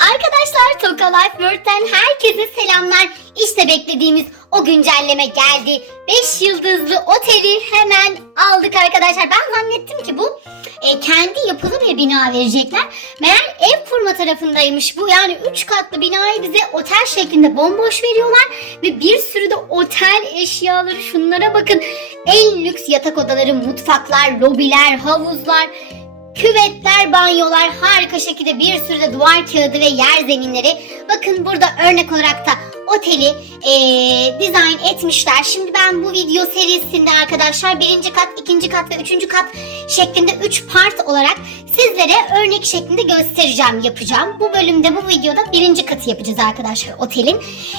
Arkadaşlar Toka Life World'den herkese selamlar. İşte beklediğimiz o güncelleme geldi. 5 yıldızlı oteli hemen aldık arkadaşlar. Ben zannettim ki bu e, kendi yapılı bir bina verecekler. Meğer ev kurma tarafındaymış bu. Yani 3 katlı binayı bize otel şeklinde bomboş veriyorlar. Ve bir sürü de otel eşyaları şunlara bakın. En lüks yatak odaları, mutfaklar, lobiler, havuzlar, Küvetler, banyolar, harika şekilde bir sürü de duvar kağıdı ve yer zeminleri. Bakın burada örnek olarak da oteli eee dizayn etmişler. Şimdi ben bu video serisinde arkadaşlar birinci kat, ikinci kat ve üçüncü kat şeklinde üç part olarak sizlere örnek şeklinde göstereceğim, yapacağım. Bu bölümde, bu videoda birinci katı yapacağız arkadaşlar otelin.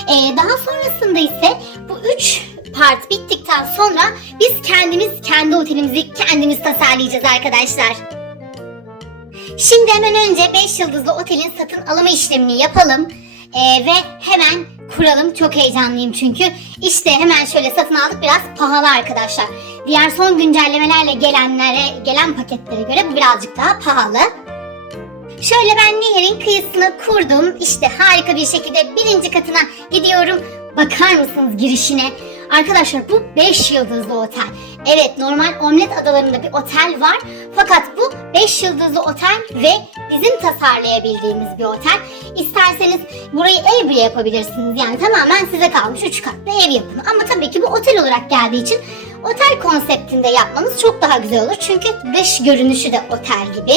Eee, daha sonrasında ise bu üç part bittikten sonra biz kendimiz kendi otelimizi kendimiz tasarlayacağız arkadaşlar. Şimdi hemen önce 5 yıldızlı otelin satın alımı işlemini yapalım. Ee, ve hemen kuralım. Çok heyecanlıyım çünkü. İşte hemen şöyle satın aldık. Biraz pahalı arkadaşlar. Diğer son güncellemelerle gelenlere, gelen paketlere göre bu birazcık daha pahalı. Şöyle ben nehirin kıyısına kurdum. İşte harika bir şekilde birinci katına gidiyorum. Bakar mısınız girişine? Arkadaşlar bu 5 yıldızlı otel. Evet normal Omlet Adaları'nda bir otel var. Fakat bu 5 yıldızlı otel ve bizim tasarlayabildiğimiz bir otel. İsterseniz burayı ev bile yapabilirsiniz. Yani tamamen size kalmış 3 katlı ev yapın. Ama tabii ki bu otel olarak geldiği için otel konseptinde yapmanız çok daha güzel olur. Çünkü dış görünüşü de otel gibi.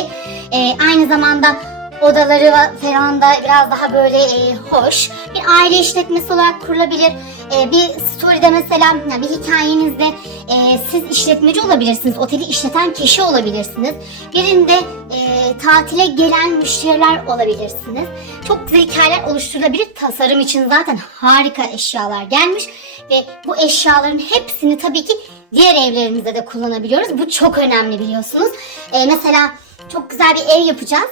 Ee, aynı zamanda odaları falan da biraz daha böyle e, hoş. Bir aile işletmesi olarak kurulabilir. E, bir story'de mesela yani bir hikayenizde e, siz işletmeci olabilirsiniz. Oteli işleten kişi olabilirsiniz. Birinde e, tatile gelen müşteriler olabilirsiniz. Çok güzel hikayeler oluşturulabilir. Tasarım için zaten harika eşyalar gelmiş. Ve bu eşyaların hepsini tabii ki diğer evlerimizde de kullanabiliyoruz. Bu çok önemli biliyorsunuz. E, mesela çok güzel bir ev yapacağız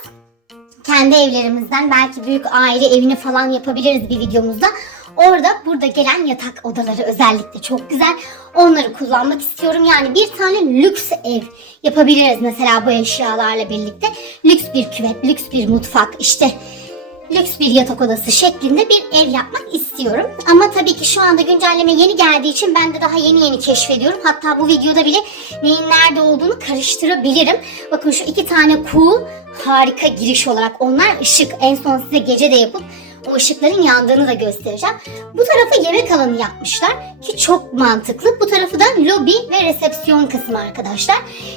kendi evlerimizden belki büyük aile evini falan yapabiliriz bir videomuzda. Orada burada gelen yatak odaları özellikle çok güzel. Onları kullanmak istiyorum. Yani bir tane lüks ev yapabiliriz mesela bu eşyalarla birlikte. Lüks bir küvet, lüks bir mutfak, işte lüks bir yatak odası şeklinde bir ev yapmak istiyorum. Ama tabii ki şu anda güncelleme yeni geldiği için ben de daha yeni yeni keşfediyorum. Hatta bu videoda bile neyin nerede olduğunu karıştırabilirim. Bakın şu iki tane kuğu harika giriş olarak. Onlar ışık. En son size gece de yapıp o ışıkların yandığını da göstereceğim. Bu tarafa yemek alanı yapmışlar ki çok mantıklı. Bu tarafı da lobi ve resepsiyon kısmı arkadaşlar.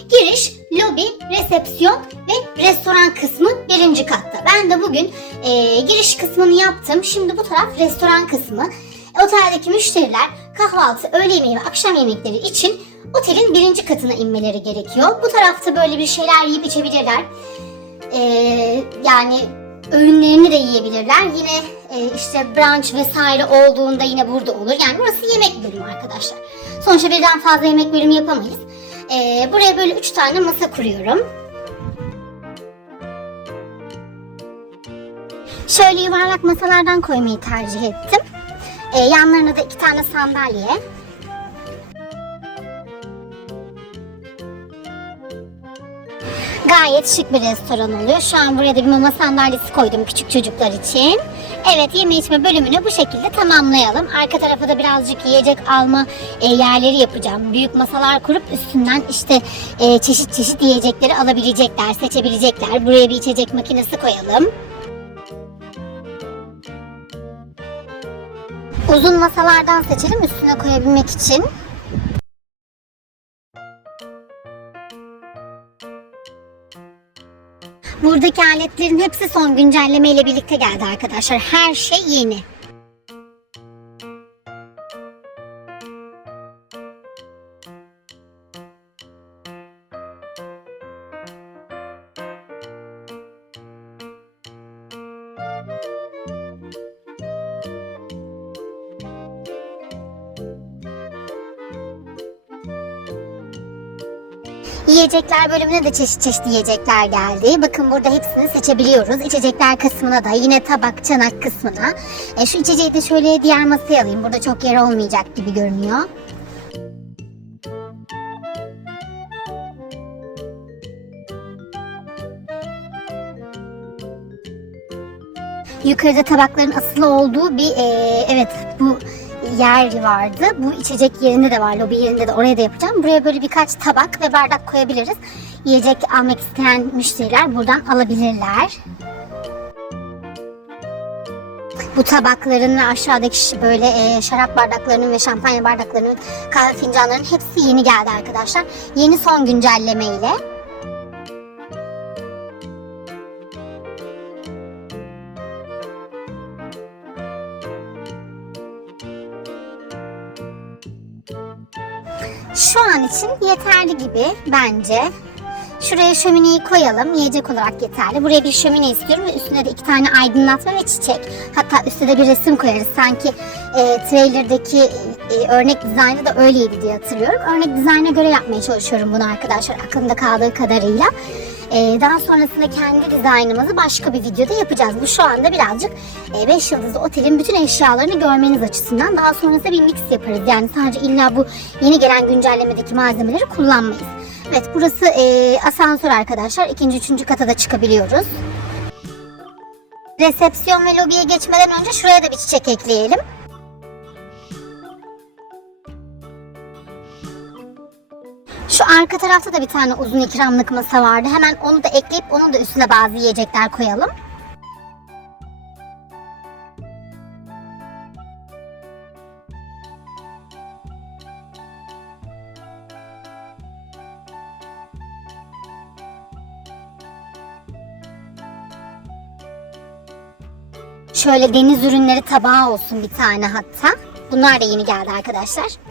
Giriş, lobi, resepsiyon ve restoran kısmı birinci katta. Ben de bugün e, giriş kısmını yaptım. Şimdi bu taraf restoran kısmı. Oteldeki müşteriler kahvaltı, öğle yemeği ve akşam yemekleri için otelin birinci katına inmeleri gerekiyor. Bu tarafta böyle bir şeyler yiyip içebilirler. Ee, yani öğünlerini de yiyebilirler. Yine e, işte brunch vesaire olduğunda yine burada olur. Yani burası yemek bölümü arkadaşlar. Sonuçta birden fazla yemek bölümü yapamayız. Ee, buraya böyle üç tane masa kuruyorum. Şöyle yuvarlak masalardan koymayı tercih ettim. Ee, yanlarına da iki tane sandalye. Gayet şık bir restoran oluyor. Şu an buraya da bir mama sandalyesi koydum küçük çocuklar için. Evet yeme içme bölümünü bu şekilde tamamlayalım. Arka tarafa da birazcık yiyecek alma e, yerleri yapacağım. Büyük masalar kurup üstünden işte e, çeşit çeşit yiyecekleri alabilecekler, seçebilecekler. Buraya bir içecek makinesi koyalım. Uzun masalardan seçelim üstüne koyabilmek için. Buradaki aletlerin hepsi son güncelleme ile birlikte geldi arkadaşlar. Her şey yeni. Yiyecekler bölümüne de çeşit çeşit yiyecekler geldi. Bakın burada hepsini seçebiliyoruz. İçecekler kısmına da yine tabak, çanak kısmına. E, şu içeceği de şöyle diğer masaya alayım. Burada çok yer olmayacak gibi görünüyor. yukarıda tabakların asılı olduğu bir e, evet bu yer vardı. Bu içecek yerinde de var, lobi yerinde de oraya da yapacağım. Buraya böyle birkaç tabak ve bardak koyabiliriz. Yiyecek almak isteyen müşteriler buradan alabilirler. Bu tabakların ve aşağıdaki böyle e, şarap bardaklarının ve şampanya bardaklarının, kahve fincanlarının hepsi yeni geldi arkadaşlar. Yeni son güncelleme ile. Şu an için yeterli gibi bence. Şuraya şömineyi koyalım. Yiyecek olarak yeterli. Buraya bir şömine istiyorum ve üstüne de iki tane aydınlatma ve çiçek. Hatta üstüne de bir resim koyarız. Sanki e, trailerdeki e, örnek dizaynı da öyleydi diye hatırlıyorum. Örnek dizayna göre yapmaya çalışıyorum bunu arkadaşlar. Aklımda kaldığı kadarıyla. E, daha sonrasında kendi dizaynımızı başka bir videoda yapacağız. Bu şu anda birazcık 5 yıldızlı otelin bütün eşyalarını görmeniz açısından. Daha sonrasında bir mix yaparız. Yani sadece illa bu yeni gelen güncellemedeki malzemeleri kullanmayız. Evet burası e, asansör arkadaşlar. İkinci, üçüncü kata da çıkabiliyoruz. Resepsiyon ve lobiye geçmeden önce şuraya da bir çiçek ekleyelim. Şu arka tarafta da bir tane uzun ikramlık masa vardı. Hemen onu da ekleyip onun da üstüne bazı yiyecekler koyalım. Şöyle deniz ürünleri tabağı olsun bir tane hatta. Bunlar da yeni geldi arkadaşlar.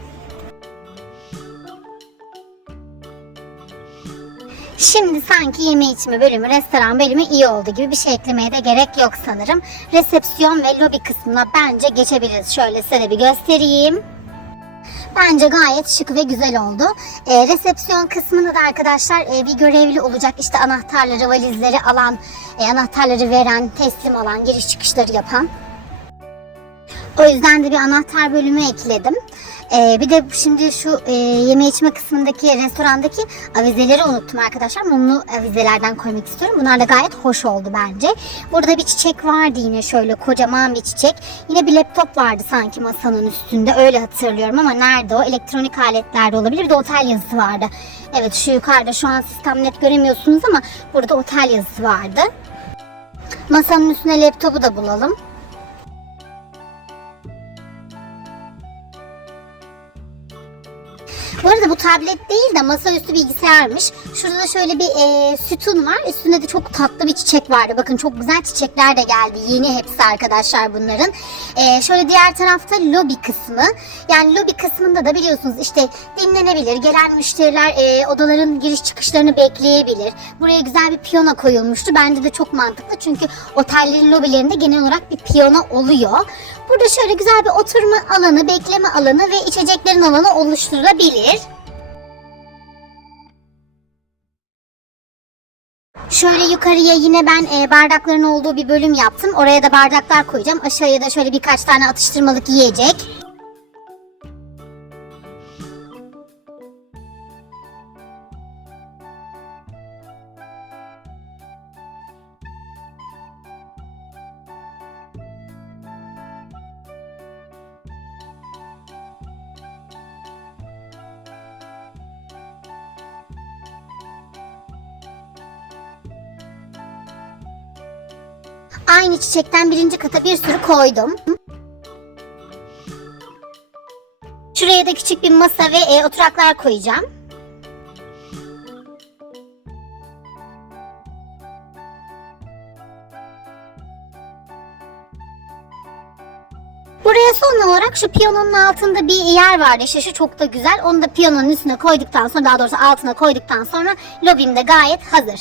Şimdi sanki yeme içme bölümü, restoran bölümü iyi oldu gibi bir şey eklemeye de gerek yok sanırım. Resepsiyon ve lobi kısmına bence geçebiliriz. Şöyle size de bir göstereyim. Bence gayet şık ve güzel oldu. Ee, resepsiyon kısmında da arkadaşlar e, bir görevli olacak. İşte anahtarları, valizleri alan, e, anahtarları veren, teslim alan, giriş çıkışları yapan. O yüzden de bir anahtar bölümü ekledim. Ee, bir de şimdi şu e, yeme içme kısmındaki restorandaki avizeleri unuttum arkadaşlar. Mumlu avizelerden koymak istiyorum. Bunlar da gayet hoş oldu bence. Burada bir çiçek vardı yine şöyle kocaman bir çiçek. Yine bir laptop vardı sanki masanın üstünde. Öyle hatırlıyorum ama nerede o? Elektronik aletlerde olabilir. Bir de otel yazısı vardı. Evet şu yukarıda şu an siz tam net göremiyorsunuz ama burada otel yazısı vardı. Masanın üstüne laptopu da bulalım. Bu arada bu tablet değil de masaüstü bilgisayarmış. Şurada da şöyle bir e, sütun var. Üstünde de çok tatlı bir çiçek vardı. Bakın çok güzel çiçekler de geldi. Yeni hepsi arkadaşlar bunların. E, şöyle diğer tarafta lobi kısmı. Yani lobi kısmında da biliyorsunuz işte dinlenebilir. Gelen müşteriler e, odaların giriş çıkışlarını bekleyebilir. Buraya güzel bir piyano koyulmuştu. Bence de çok mantıklı. Çünkü otellerin lobilerinde genel olarak bir piyano oluyor. Burada şöyle güzel bir oturma alanı, bekleme alanı ve içeceklerin alanı oluşturulabilir. Şöyle yukarıya yine ben e, bardakların olduğu bir bölüm yaptım. Oraya da bardaklar koyacağım. Aşağıya da şöyle birkaç tane atıştırmalık yiyecek. Aynı çiçekten birinci kata bir sürü koydum. Şuraya da küçük bir masa ve e, oturaklar koyacağım. Buraya son olarak şu piyanonun altında bir yer vardı. İşte şu çok da güzel. Onu da piyanonun üstüne koyduktan sonra daha doğrusu altına koyduktan sonra lobim de gayet hazır.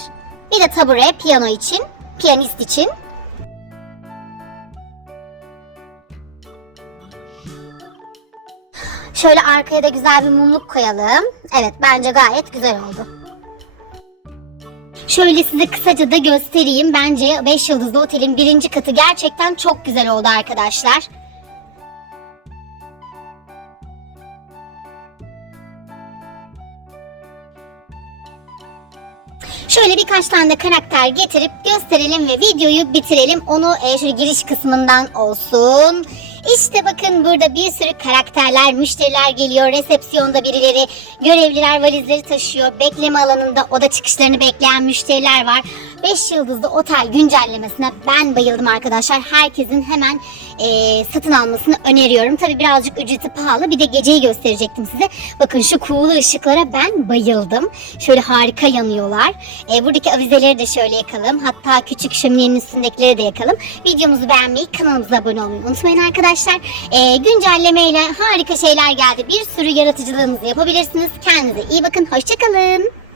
Bir de tabure piyano için, piyanist için. Şöyle arkaya da güzel bir mumluk koyalım. Evet bence gayet güzel oldu. Şöyle size kısaca da göstereyim. Bence 5 yıldızlı otelin birinci katı gerçekten çok güzel oldu arkadaşlar. Şöyle birkaç tane de karakter getirip gösterelim ve videoyu bitirelim. Onu e, şöyle giriş kısmından olsun. İşte bakın burada bir sürü karakterler, müşteriler geliyor. Resepsiyonda birileri, görevliler valizleri taşıyor. Bekleme alanında oda çıkışlarını bekleyen müşteriler var. 5 yıldızlı otel güncellemesine ben bayıldım arkadaşlar. Herkesin hemen e, satın almasını öneriyorum. Tabi birazcık ücreti pahalı. Bir de geceyi gösterecektim size. Bakın şu kuğulu ışıklara ben bayıldım. Şöyle harika yanıyorlar. E, buradaki avizeleri de şöyle yakalım. Hatta küçük şöminenin üstündekileri de yakalım. Videomuzu beğenmeyi, kanalımıza abone olmayı unutmayın arkadaşlar. E, güncellemeyle harika şeyler geldi. Bir sürü yaratıcılığınızı yapabilirsiniz. Kendinize iyi bakın. Hoşçakalın.